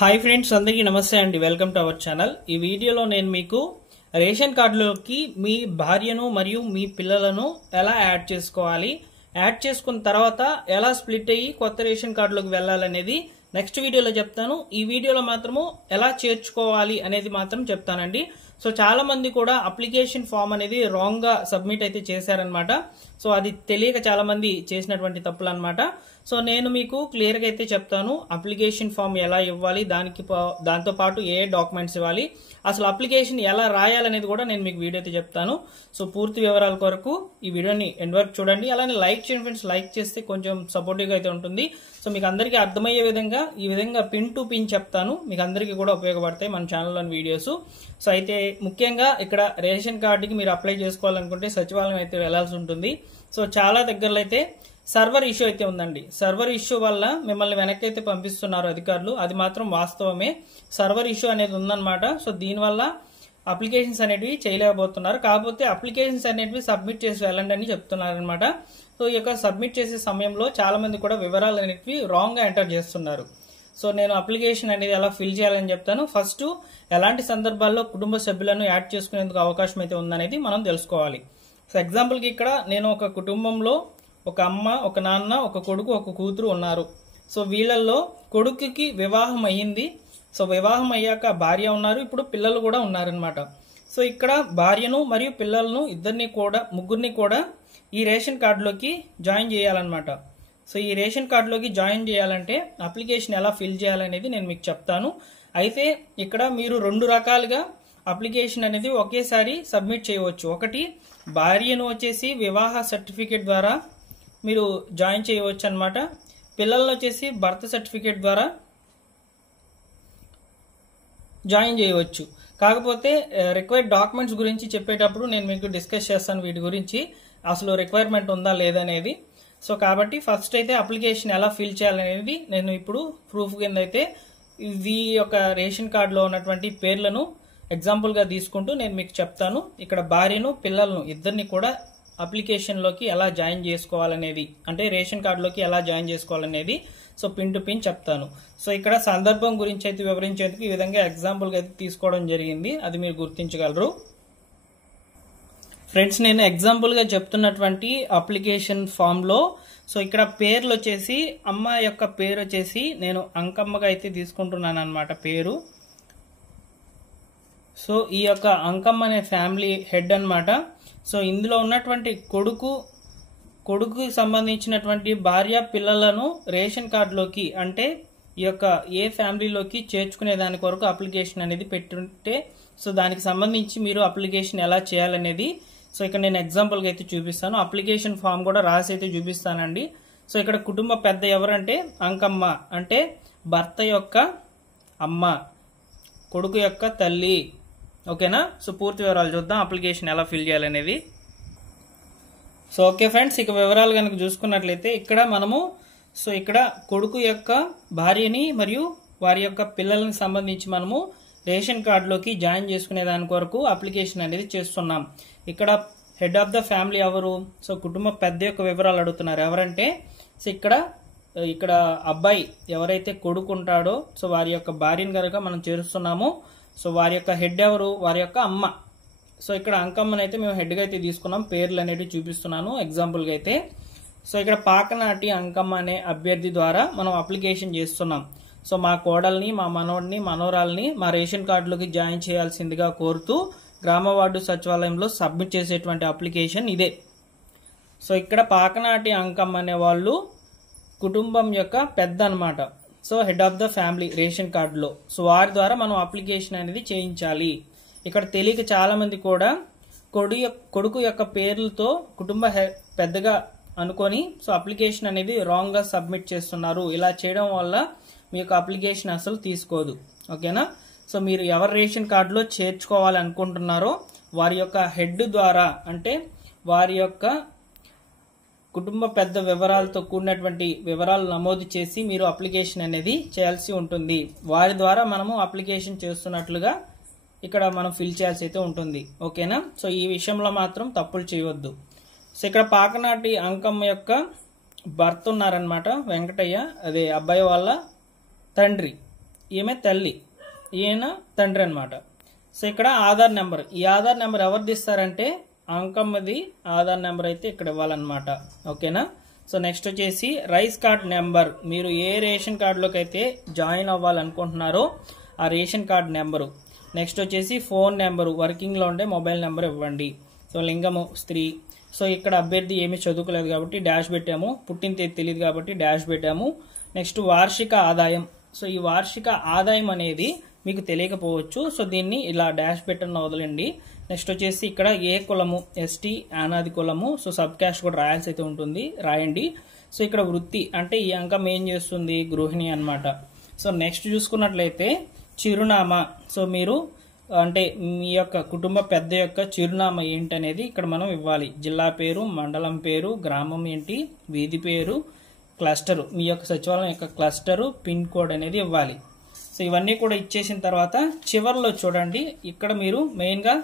Hi friends, అందరికీ నమస్తే అండి. Welcome to our channel. ఈ వీడియోలో నేను మీకు రేషన్ కార్డులోకి మీ భార్యను మరియు మీ పిల్లలను ఎలా యాడ్ చేసుకోవాలి, యాడ్ చేసుకున్న తర్వాత ఎలా స్ప్లిట్ అయ్యి కొత్త రేషన్ కార్డులోకి వెళ్ళాలనేది నెక్స్ట్ వీడియోలో చెప్తాను. ఈ వీడియోలో మాత్రము ఎలా చేర్చుకోవాలి అనేది మాత్రం చెప్తానండి. సో చాలా మంది కూడా అప్లికేషన్ ఫామ్ అనేది రాంగ్ గా సబ్మిట్ అయితే చేశారనమాట. సో అది తెలియక చాలా మంది చేసినటువంటి తప్పులు అనమాట. సో నేను మీకు క్లియర్ గా అయితే చెప్తాను అప్లికేషన్ ఫామ్ ఎలా ఇవ్వాలి, దాంతో పాటు ఏ డాక్యుమెంట్స్ ఇవ్వాలి, అసలు అప్లికేషన్ ఎలా రాయాలనేది కూడా నేను మీకు వీడియో అయితే చెప్తాను. సో పూర్తి వివరాల కొరకు ఈ వీడియోని ఎండ్ వరకు చూడండి. అలానే లైక్ చేయండి ఫ్రెండ్స్. లైక్ చేస్తే కొంచెం సపోర్టివ్ గా అయితే ఉంటుంది. సో మీకు అందరికీ అర్థమయ్యే విధంగా ఈ విధంగా పిన్ టు పిన్ చెప్తాను. మీకు అందరికీ కూడా ఉపయోగపడతాయి మన ఛానల్లోని వీడియోస్. సో అయితే ముఖ్యంగా ఇక్కడ రేషన్ కార్డుకి మీరు అప్లై చేసుకోవాలనుకుంటే సచివాలయం అయితే వెళ్లాల్సి ఉంటుంది. సో చాలా దగ్గరలో అయితే సర్వర్ ఇష్యూ అయితే ఉందండి. సర్వర్ ఇష్యూ వల్ల మిమ్మల్ని వెనక్కి అయితే పంపిస్తున్నారు అధికారులు. అది మాత్రం వాస్తవమే. సర్వర్ ఇష్యూ అనేది ఉందన్నమాట. సో దీనివల్ల అప్లికేషన్స్ అనేటివి చేయలేకపోతున్నారు. కాకపోతే అప్లికేషన్స్ అనేటివి సబ్మిట్ చేసి వెళ్ళండి అని చెప్తున్నారు అనమాట. సో ఈ యొక్క సబ్మిట్ చేసే సమయంలో చాలా మంది కూడా వివరాలు అనేటివి రాంగ్ గా ఎంటర్ చేస్తున్నారు. సో నేను అప్లికేషన్ అనేది ఎలా ఫిల్ చేయాలని చెప్తాను. ఫస్ట్ ఎలాంటి సందర్భాల్లో కుటుంబ సభ్యులను యాడ్ చేసుకునేందుకు అవకాశం అయితే ఉందనేది మనం తెలుసుకోవాలి. సో ఎగ్జాంపుల్కి ఇక్కడ నేను ఒక కుటుంబంలో ఒక అమ్మ, ఒక నాన్న, ఒక కొడుకు, ఒక కూతురు ఉన్నారు. సో వీళ్ళల్లో కొడుకుకి వివాహం అయ్యింది. సో వివాహం అయ్యాక భార్య ఉన్నారు, ఇప్పుడు పిల్లలు కూడా ఉన్నారనమాట. సో ఇక్కడ భార్యను మరియు పిల్లలను ముగ్గురిని కూడా ఈ రేషన్ కార్డులోకి జాయిన్ చేయాలన్నమాట. సో ఈ రేషన్ కార్డులోకి జాయిన్ చేయాలంటే అప్లికేషన్ ఎలా ఫిల్ చేయాలనేది నేను మీకు చెప్తాను. అయితే ఇక్కడ మీరు రెండు రకాలుగా అప్లికేషన్ అనేది ఒకేసారి సబ్మిట్ చేయవచ్చు. ఒకటి, భార్యను వచ్చేసి వివాహ సర్టిఫికేట్ ద్వారా మీరు జాయిన్ చేయవచ్చు అనమాట. పిల్లలను వచ్చేసి బర్త్ సర్టిఫికేట్ ద్వారా జాయిన్ చేయవచ్చు. కాకపోతే రిక్వైర్డ్ డాక్యుమెంట్స్ గురించి చెప్పేటప్పుడు నేను మీకు డిస్కస్ చేస్తాను వీటి గురించి, అసలు రిక్వైర్మెంట్ ఉందా లేదనేది. సో కాబట్టి ఫస్ట్ అయితే అప్లికేషన్ ఎలా ఫిల్ చేయాలనేది నేను ఇప్పుడు ప్రూఫ్ కింద అయితే ఈ యొక్క రేషన్ కార్డులో ఉన్నటువంటి పేర్లను ఎగ్జాంపుల్ గా తీసుకుంటూ నేను మీకు చెప్తాను. ఇక్కడ భార్యను పిల్లలను ఇద్దరిని కూడా అప్లికేషన్ లోకి ఎలా జాయిన్ చేసుకోవాలనేది, అంటే రేషన్ కార్డులోకి ఎలా జాయిన్ చేసుకోవాలనేది సో పిన్ టు పిన్ చెప్తాను. సో ఇక్కడ సందర్భం గురించి అయితే వివరించేందుకు ఈ విధంగా ఎగ్జాంపుల్ గా అయితే తీసుకోవడం జరిగింది. అది మీరు గుర్తించగలరు. ఫ్రెండ్స్, నేను ఎగ్జాంపుల్ గా చెప్తున్నటువంటి అప్లికేషన్ ఫామ్ లో సో ఇక్కడ పేర్లు వచ్చేసి అమ్మ యొక్క పేరు వచ్చేసి నేను అంకమ్మగా అయితే తీసుకుంటున్నాను అనమాట పేరు. సో ఈ యొక్క అంకమ్మ అనే ఫ్యామిలీ హెడ్ అన్నమాట. సో ఇందులో ఉన్నటువంటి కొడుకు సంబంధించినటువంటి భార్య పిల్లలను రేషన్ కార్డులోకి, అంటే ఈ యొక్క ఏ ఫ్యామిలీలోకి చేర్చుకునే దాని కొరకు అప్లికేషన్ అనేది పెట్టుంటే సో దానికి సంబంధించి మీరు అప్లికేషన్ ఎలా చేయాలనేది సో ఇక్కడ నేను ఎగ్జాంపుల్గా అయితే చూపిస్తాను. అప్లికేషన్ ఫామ్ కూడా రాసి అయితే చూపిస్తానండి. సో ఇక్కడ కుటుంబ పెద్ద ఎవరంటే అంకమ్మ, అంటే భర్త యొక్క అమ్మ, కొడుకు యొక్క తల్లి. ఓకేనా? సో పూర్తి వివరాలు చూద్దాం అప్లికేషన్ ఎలా ఫిల్ చేయాలనేది. సో ఓకే ఫ్రెండ్స్, ఇక వివరాలు కనుక చూసుకున్నట్లయితే ఇక్కడ మనము సో ఇక్కడ కొడుకు యొక్క భార్యని మరియు వారి యొక్క పిల్లలని సంబంధించి మనము రేషన్ కార్డులోకి జాయిన్ చేసుకునే దాని కొరకు అప్లికేషన్ అనేది చేస్తున్నాం. ఇక్కడ హెడ్ ఆఫ్ ద ఫ్యామిలీ ఎవరు? సో కుటుంబ పెద్ద యొక్క వివరాలు అడుగుతున్నారు. ఎవరంటే సో ఇక్కడ అబ్బాయి ఎవరైతే కొడుకు ఉంటాడో సో వారి యొక్క భార్యను కనుక మనం చేరుస్తున్నాము. సో వారి యొక్క హెడ్ ఎవరు? వారి యొక్క అమ్మ. సో ఇక్కడ అంకమ్మని అయితే మేము హెడ్ గా అయితే తీసుకున్నాం. పేర్లు అనేవి చూపిస్తున్నాను ఎగ్జాంపుల్ గా అయితే. సో ఇక్కడ పాకనాటి అంకమ్మ అనే అభ్యర్థి ద్వారా మనం అప్లికేషన్ చేస్తున్నాం. సో మా కోడల్ని, మా మనవడిని, మనోరాల్ని మా రేషన్ కార్డులోకి జాయిన్ చేయాల్సిందిగా కోరుతూ గ్రామ వార్డు సచివాలయంలో సబ్మిట్ చేసేటువంటి అప్లికేషన్ ఇదే. సో ఇక్కడ పాకనాటి అంకమ్మ అనే వాళ్ళు కుటుంబం యొక్క పెద్ద అన్నమాట. So head of the family ration కార్డులో. సో వారి ద్వారా మనం అప్లికేషన్ అనేది చేయించాలి. ఇక్కడ తెలియక చాలా మంది కూడా కొడుకు యొక్క పేర్లతో కుటుంబ పెద్దగా అనుకొని సో అప్లికేషన్ అనేది రాంగ్ గా సబ్మిట్ చేస్తున్నారు. ఇలా చేయడం వల్ల మీ యొక్క అప్లికేషన్ అసలు తీసుకోదు. ఓకేనా? సో మీరు ఎవరు రేషన్ కార్డులో చేర్చుకోవాలి అనుకుంటున్నారో వారి యొక్క హెడ్ ద్వారా, అంటే వారి యొక్క కుటుంబ పెద్ద వివరాలతో కూడినటువంటి వివరాలు నమోదు చేసి మీరు అప్లికేషన్ అనేది చేయాల్సి ఉంటుంది. వారి ద్వారా మనము అప్లికేషన్ చేస్తున్నట్లుగా ఇక్కడ మనం ఫిల్ చేయాల్సి అయితే ఉంటుంది. ఓకేనా? సో ఈ విషయంలో మాత్రం తప్పులు చేయవద్దు. సో ఇక్కడ పాకనాటి అంకమ్మ యొక్క భర్త ఉన్నారనమాట, వెంకటయ్య, అదే అబ్బాయి వాళ్ళ తండ్రి. ఈమె తల్లి, ఈయన తండ్రి అనమాట. సో ఇక్కడ ఆధార్ నెంబర్, ఈ ఆధార్ నెంబర్ ఎవరిది ఇస్తారంటే అంకమ్మది ఆధార్ నెంబర్ అయితే ఇక్కడ ఇవ్వాలన్నమాట. ఓకేనా. సో నెక్స్ట్ వచ్చేసి రైస్ కార్డ్ నెంబర్, మీరు ఏ రేషన్ కార్డులోకి అయితే జాయిన్ అవ్వాలనుకుంటున్నారో ఆ రేషన్ కార్డ్ నెంబరు. నెక్స్ట్ వచ్చేసి ఫోన్ నెంబరు, వర్కింగ్లో ఉండే మొబైల్ నెంబర్ ఇవ్వండి. సో లింగము స్త్రీ. సో ఇక్కడ అభ్యర్థి ఏమీ చదువుకోలేదు కాబట్టి డాష్ పెట్టాము, పుట్టిన తేదీ తెలియదు కాబట్టి డాష్ పెట్టాము. నెక్స్ట్ వార్షిక ఆదాయం. సో ఈ వార్షిక ఆదాయం అనేది మీకు తెలియకపోవచ్చు, సో దీన్ని ఇలా డాష్ పెట్టన్న వదలండి. నెక్స్ట్ వచ్చేసి ఇక్కడ ఏ కులము, ఎస్టీ, అనాది కులము, సో సబ్ క్యాస్ట్ కూడా రాయాల్సి అయితే ఉంటుంది, రాయండి. సో ఇక్కడ వృత్తి అంటే ఈ అంకం ఏం చేస్తుంది, గృహిణి అన్నమాట. సో నెక్స్ట్ చూసుకున్నట్లయితే చిరునామా. సో మీరు అంటే మీ యొక్క కుటుంబ పెద్ద యొక్క చిరునామా ఏంటి అనేది ఇక్కడ మనం ఇవ్వాలి. జిల్లా పేరు, మండలం పేరు, గ్రామం ఏంటి, వీధి పేరు, క్లస్టరు, మీ యొక్క సచివాలయం యొక్క క్లస్టరు, పిన్ కోడ్ అనేది ఇవ్వాలి. సో ఇవన్నీ కూడా ఇచ్చేసిన తర్వాత చివరిలో చూడండి, ఇక్కడ మీరు మెయిన్గా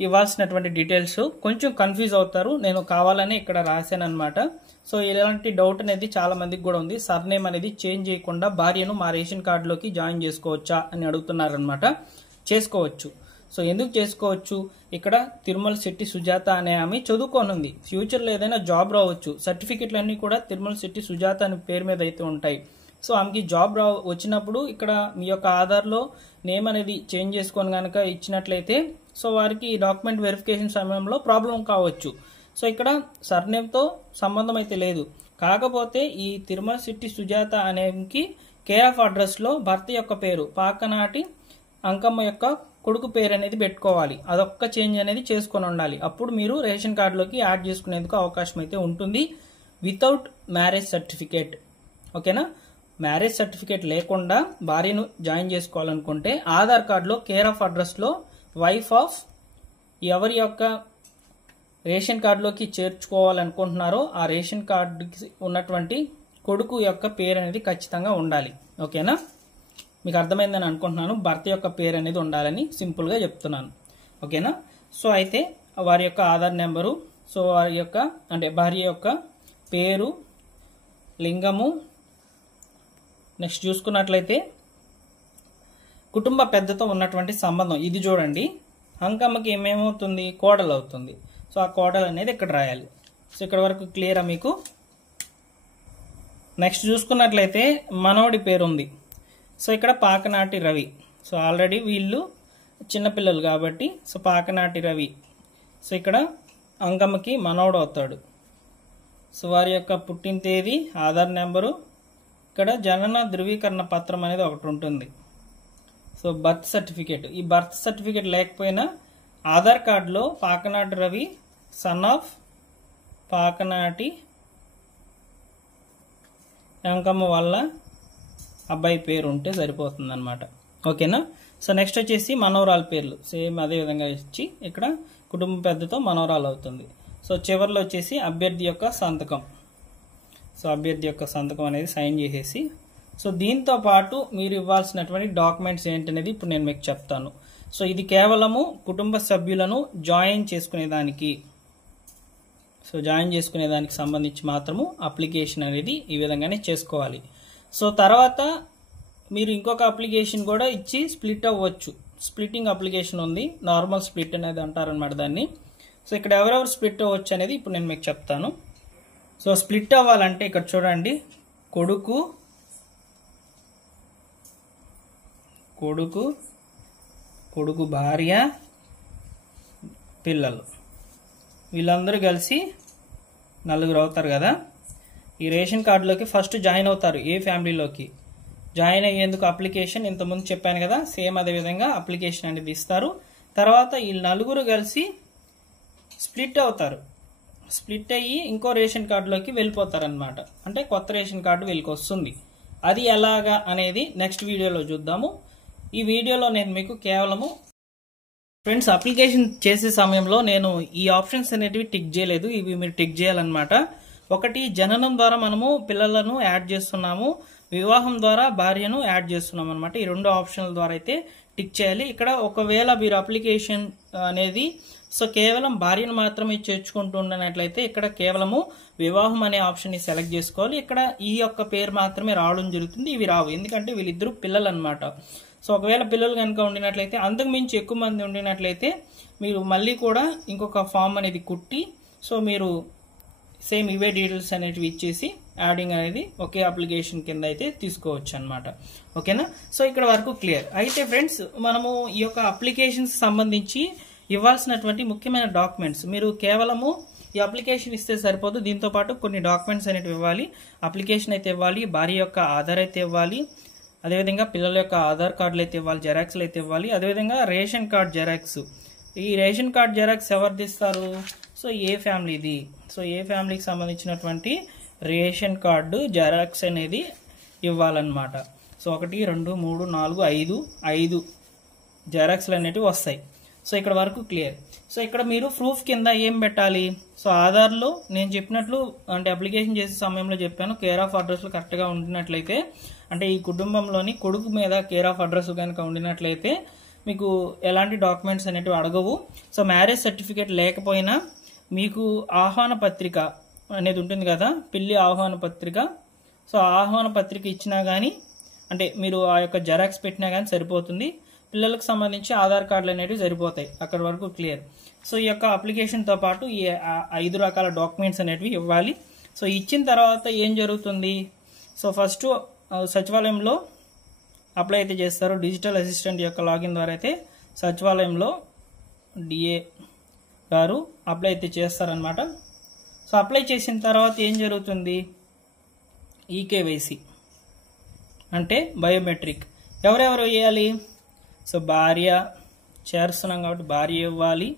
ఇవ్వాల్సినటువంటి డీటెయిల్స్ కొంచెం కన్ఫ్యూజ్ అవుతారు, నేను కావాలని ఇక్కడ రాశాను అనమాట. సో ఇలాంటి డౌట్ అనేది చాలా మందికి కూడా ఉంది, సర్నేమ్ అనేది చేంజ్ చేయకుండా భార్యను మా రేషన్ కార్డులోకి జాయిన్ చేసుకోవచ్చా అని అడుగుతున్నారు అనమాట. చేసుకోవచ్చు. సో ఎందుకు చేసుకోవచ్చు, ఇక్కడ తిరుమల శెట్టి సుజాత అనే ఆమె చదువుకోనుంది, ఫ్యూచర్లో ఏదైనా జాబ్ రావచ్చు, సర్టిఫికెట్లు అన్ని కూడా తిరుమల శెట్టి సుజాత అనే పేరు మీద అయితే ఉంటాయి. సో ఆమెకి జాబ్ వచ్చినప్పుడు ఇక్కడ మీ యొక్క ఆధార్లో నేమ్ అనేది చేంజ్ చేసుకొని కనుక ఇచ్చినట్లయితే సో వారికి ఈ డాక్యుమెంట్ వెరిఫికేషన్ సమయంలో ప్రాబ్లం కావచ్చు. సో ఇక్కడ సర్నేమ్తో సంబంధం అయితే లేదు, కాకపోతే ఈ తిరుమల శెట్టి సుజాత అనేకి కేర్ ఆఫ్ అడ్రస్లో భర్త యొక్క పేరు పాకనాటి అంకమ్మ యొక్క కొడుకు పేరు అనేది పెట్టుకోవాలి, అదొక్క చేంజ్ అనేది చేసుకొని ఉండాలి. అప్పుడు మీరు రేషన్ కార్డులోకి యాడ్ చేసుకునేందుకు అవకాశం అయితే ఉంటుంది, వితౌట్ మ్యారేజ్ సర్టిఫికేట్. ఓకేనా. మ్యారేజ్ సర్టిఫికేట్ లేకుండా భార్యను జాయిన్ చేసుకోవాలనుకుంటే ఆధార్ కార్డులో కేర్ ఆఫ్ అడ్రస్లో వైఫ్ ఆఫ్ ఎవరి యొక్క రేషన్ కార్డులోకి చేర్చుకోవాలనుకుంటున్నారో ఆ రేషన్ కార్డుకి ఉన్నటువంటి కొడుకు యొక్క పేరు అనేది ఖచ్చితంగా ఉండాలి. ఓకేనా. మీకు అర్థమైందని అనుకుంటున్నాను, భర్త యొక్క పేరు అనేది ఉండాలని సింపుల్గా చెప్తున్నాను. ఓకేనా. సో అయితే వారి యొక్క ఆధార్ నెంబరు, సో వారి యొక్క అంటే భార్య యొక్క పేరు, లింగము. నెక్స్ట్ చూసుకున్నట్లయితే కుటుంబ పెద్దతో ఉన్నటువంటి సంబంధం, ఇది చూడండి. అంకమ్మకి ఏమేమవుతుంది, కోడలు అవుతుంది. సో ఆ కోడలు అనేది ఇక్కడ రాయాలి. సో ఇక్కడ వరకు క్లియరా మీకు. నెక్స్ట్ చూసుకున్నట్లయితే మనోడి పేరు ఉంది. సో ఇక్కడ పాకనాటి రవి. సో ఆల్రెడీ వీళ్ళు చిన్నపిల్లలు కాబట్టి సో పాకనాటి రవి. సో ఇక్కడ అంకమ్మకి మనోడు అవుతాడు. సో వారి యొక్క పుట్టిన తేదీ, ఆధార్ నెంబరు, ఇక్కడ జనన ధృవీకరణ పత్రం అనేది ఒకటి ఉంటుంది. సో బర్త్ సర్టిఫికేట్, ఈ బర్త్ సర్టిఫికేట్ లేకపోయినా ఆధార్ కార్డులో పాకనాటి రవి సన్ ఆఫ్ పాకనాటి అంకమ్మ వల్ల అబ్బాయి పేరు ఉంటే సరిపోతుంది అనమాట. ఓకేనా. సో నెక్స్ట్ వచ్చేసి మనవరాల పేర్లు సేమ్ అదే విధంగా ఇచ్చి ఇక్కడ కుటుంబ పెద్దతో మనవరాలు అవుతుంది. సో చివరిలో వచ్చేసి అభ్యర్థి యొక్క సంతకం. సో అభ్యర్థి యొక్క సంతకం అనేది సైన్ చేసేసి, సో దీంతో పాటు మీరు ఇవ్వాల్సినటువంటి డాక్యుమెంట్స్ ఏంటనేది ఇప్పుడు నేను మీకు చెప్తాను. సో ఇది కేవలము కుటుంబ సభ్యులను జాయిన్ చేసుకునేదానికి, సో జాయిన్ చేసుకునేదానికి సంబంధించి మాత్రము అప్లికేషన్ అనేది ఈ విధంగానే చేసుకోవాలి. సో తర్వాత మీరు ఇంకొక అప్లికేషన్ కూడా ఇచ్చి స్ప్లిట్ అవ్వచ్చు. స్ప్లిట్టింగ్ అప్లికేషన్ ఉంది, నార్మల్ స్ప్లిట్ అనేది అంటారనమాట దాన్ని. సో ఇక్కడ ఎవరెవరు స్ప్లిట్ అవ్వచ్చు అనేది ఇప్పుడు నేను మీకు చెప్తాను. సో స్ప్లిట్ అవ్వాలంటే ఇక్కడ చూడండి, కొడుకు భార్య, పిల్లలు, వీళ్ళందరూ కలిసి నలుగురు అవుతారు కదా. ఈ రేషన్ కార్డులోకి ఫస్ట్ జాయిన్ అవుతారు. ఏ ఫ్యామిలీలోకి జాయిన్ అయ్యేందుకు అప్లికేషన్ ఇంతకుముందు చెప్పాను కదా, సేమ్ అదే విధంగా అప్లికేషన్ అనేది ఇస్తారు. తర్వాత ఈ నలుగురు కలిసి స్ప్లిట్ అవుతారు. స్ప్లిట్ అయ్యి ఇంకో రేషన్ కార్డులోకి వెళ్ళిపోతారు అనమాట. అంటే కొత్త రేషన్ కార్డు వీళ్ళకి వస్తుంది. అది ఎలాగా అనేది నెక్స్ట్ వీడియోలో చూద్దాము. ఈ వీడియోలో నేను మీకు కేవలము ఫ్రెండ్స్ అప్లికేషన్ చేసే సమయంలో నేను ఈ ఆప్షన్స్ అనేటివి టిక్ చేయలేదు, ఇవి మీరు టిక్ చేయాలన్నమాట. ఒకటి, జననం ద్వారా మనము పిల్లలను యాడ్ చేస్తున్నాము, వివాహం ద్వారా భార్యను యాడ్ చేస్తున్నాం అనమాట. ఈ 2 ఆప్షన్ల ద్వారా అయితే టిక్ చేయాలి. ఇక్కడ ఒకవేళ మీరు అప్లికేషన్ అనేది సో కేవలం భార్యను మాత్రమే చేర్చుకుంటున్నట్లయితే ఇక్కడ కేవలము వివాహం అనే ఆప్షన్ ని సెలెక్ట్ చేసుకోవాలి. ఇక్కడ ఈ యొక్క పేరు మాత్రమే రావడం జరుగుతుంది, ఇవి రావు, ఎందుకంటే వీళ్ళిద్దరు పిల్లలు అనమాట. సో ఒకవేళ పిల్లలు కనుక ఉండినట్లయితే, అంతకు మించి ఎక్కువ మంది ఉండినట్లయితే మీరు మళ్ళీ కూడా ఇంకొక ఫామ్ అనేది కుట్టి సో మీరు సేమ్ ఇవే డీటెయిల్స్ అనేటివి ఇచ్చేసి యాడింగ్ అనేది ఒకే అప్లికేషన్ కింద అయితే తీసుకోవచ్చు అనమాట. ఓకేనా? సో ఇక్కడ వరకు క్లియర్. అయితే ఫ్రెండ్స్, మనము ఈ యొక్క అప్లికేషన్స్ సంబంధించి ఇవ్వాల్సినటువంటి ముఖ్యమైన డాక్యుమెంట్స్, మీరు కేవలము ఈ అప్లికేషన్ ఇస్తే సరిపోదు, దీంతో పాటు కొన్ని డాక్యుమెంట్స్ అనేవి ఇవ్వాలి. అప్లికేషన్ అయితే ఇవ్వాలి, భార్య యొక్క ఆధార్ అయితే ఇవ్వాలి, అదేవిధంగా పిల్లల యొక్క ఆధార్ కార్డులు అయితే ఇవ్వాలి, జెరాక్స్లు అయితే ఇవ్వాలి, అదేవిధంగా రేషన్ కార్డ్ జెరాక్స్. ఈ రేషన్ కార్డ్ జెరాక్స్ ఎవరిది ఇస్తారు? సో ఏ ఫ్యామిలీది? సో ఏ ఫ్యామిలీకి సంబంధించినటువంటి రేషన్ కార్డు జెరాక్స్ అనేది ఇవ్వాలన్నమాట. సో 1 2 3 4 5 జెరాక్స్లు అనేటివి వస్తాయి. సో ఇక్కడ వరకు క్లియర్. సో ఇక్కడ మీరు ప్రూఫ్ కింద ఏం పెట్టాలి? సో ఆధార్లో నేను చెప్పినట్లు, అంటే అప్లికేషన్ చేసే సమయంలో చెప్పాను, కేర్ ఆఫ్ అడ్రస్లు కరెక్ట్గా ఉండినట్లయితే, అంటే ఈ కుటుంబంలోని కొడుకు మీద కేర్ ఆఫ్ అడ్రస్ కనుక ఉండినట్లయితే మీకు ఎలాంటి డాక్యుమెంట్స్ అనేటివి అడగవు. సో మ్యారేజ్ సర్టిఫికేట్ లేకపోయినా మీకు ఆహ్వాన పత్రిక అనేది ఉంటుంది కదా, పెళ్లి ఆహ్వాన పత్రిక. సో ఆహ్వాన పత్రిక ఇచ్చినా కానీ, అంటే మీరు ఆ యొక్క జెరాక్స్ పెట్టినా కానీ సరిపోతుంది. పిల్లలకు సంబంధించి ఆధార్ కార్డులు అనేవి సరిపోతాయి. అక్కడ వరకు క్లియర్. సో ఈ యొక్క అప్లికేషన్తో పాటు ఈ 5 రకాల డాక్యుమెంట్స్ అనేటివి ఇవ్వాలి. సో ఇచ్చిన తర్వాత ఏం జరుగుతుంది? సో ఫస్ట్ సచివాలయంలో అప్లై అయితే చేస్తారు. డిజిటల్ అసిస్టెంట్ యొక్క లాగిన్ ద్వారా అయితే సచివాలయంలో డిఏ గారు అప్లై అయితే చేస్తారనమాట. సో అప్లై చేసిన తర్వాత ఏం జరుగుతుంది? ఈకేవైసీ అంటే బయోమెట్రిక్ ఎవరెవరు వేయాలి? సో భార్య చేరుస్తున్నాం కాబట్టి భార్య ఇవ్వాలి,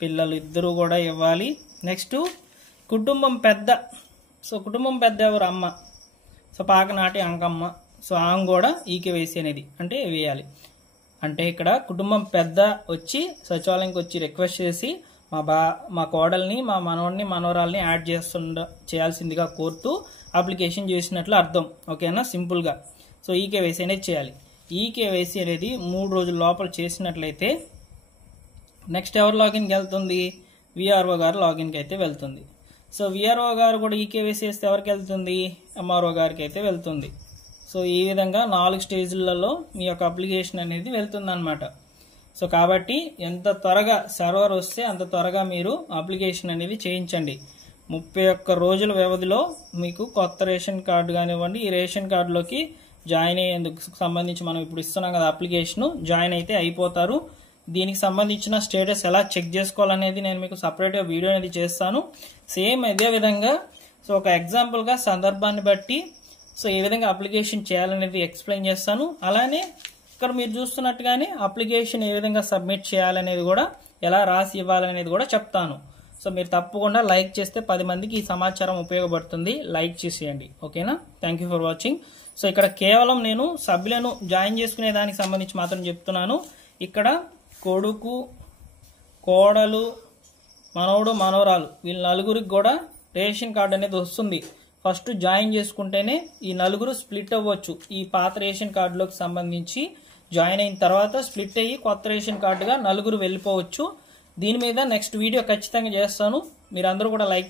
పిల్లలు ఇద్దరు కూడా ఇవ్వాలి. నెక్స్ట్ కుటుంబం పెద్ద. సో కుటుంబం పెద్ద ఎవరు? అమ్మ. సో పాకనాటి అంకమ్మ. సో ఆమె కూడా ఈకేవైసీ అనేది అంటే వేయాలి. అంటే ఇక్కడ కుటుంబం పెద్ద వచ్చి సచివాలయంకి వచ్చి రిక్వెస్ట్ చేసి మా కోడల్ని, మా మనవడిని, మనవరాల్ని యాడ్ చేయాల్సిందిగా కోరుతూ అప్లికేషన్ చేసినట్లు అర్థం. ఓకేనా? సింపుల్గా. సో ఈకేవైసీ అనేది చేయాలి. ఈకేవైసీ అనేది 3 రోజుల లోపల చేసినట్లయితే నెక్స్ట్ ఎవరు లాగిన్కి వెళ్తుంది? విఆర్ఓ గారు లాగిన్కి అయితే వెళ్తుంది. సో విఆర్ఓ గారు కూడా ఈకేవైసీ చేస్తే ఎవరికి వెళ్తుంది? ఎంఆర్ఓ గారికి అయితే వెళ్తుంది. సో ఈ విధంగా 4 స్టేజ్లలో మీ యొక్క అప్లికేషన్ అనేది వెళ్తుంది అనమాట. సో కాబట్టి ఎంత త్వరగా సర్వర్ వస్తే అంత త్వరగా మీరు అప్లికేషన్ అనేది చేయించండి. 31 రోజుల వ్యవధిలో మీకు కొత్త రేషన్ కార్డు కానివ్వండి, ఈ రేషన్ కార్డులోకి జాయిన్ అయ్యేందుకు సంబంధించి మనం ఇప్పుడు ఇస్తున్నాం కదా అప్లికేషన్, జాయిన్ అయితే అయిపోతారు. దీనికి సంబంధించిన స్టేటస్ ఎలా చెక్ చేసుకోవాలనేది నేను మీకు సపరేట్గా వీడియో అనేది చేస్తాను. సేమ్ ఇదే విధంగా సో ఒక ఎగ్జాంపుల్గా సందర్భాన్ని బట్టి సో ఏ విధంగా అప్లికేషన్ చేయాలనేది ఎక్స్ప్లెయిన్ చేస్తాను. అలానే ఇక్కడ మీరు చూస్తున్నట్టుగానే అప్లికేషన్ ఏ విధంగా సబ్మిట్ చేయాలనేది కూడా, ఎలా రాసి ఇవ్వాలనేది కూడా చెప్తాను. సో మీరు తప్పకుండా లైక్ చేస్తే 10 మందికి ఈ సమాచారం ఉపయోగపడుతుంది. లైక్ చేసేయండి. ఓకేనా? Thank you for watching. So ఇక్కడ కేవలం నేను సభ్యులను జాయిన్ చేసుకునే దానికి సంబంధించి మాత్రం చెప్తున్నాను. ఇక్కడ కొడుకు, కోడలు, మనవడు, మనవరాలు వీళ్ళ నలుగురికి కూడా రేషన్ కార్డు అనేది వస్తుంది. ఫస్ట్ జాయిన్ చేసుకుంటేనే ఈ నలుగురు స్ప్లిట్ అవ్వచ్చు. ఈ పాత రేషన్ కార్డులోకి సంబంధించి జాయిన్ అయిన తర్వాత స్ప్లిట్ అయ్యి కొత్త రేషన్ కార్డుగా నలుగురు వెళ్ళిపోవచ్చు. దీని మీద నెక్స్ట్ వీడియో ఖచ్చితంగా చేస్తాను. మీరందరూ కూడా లైక్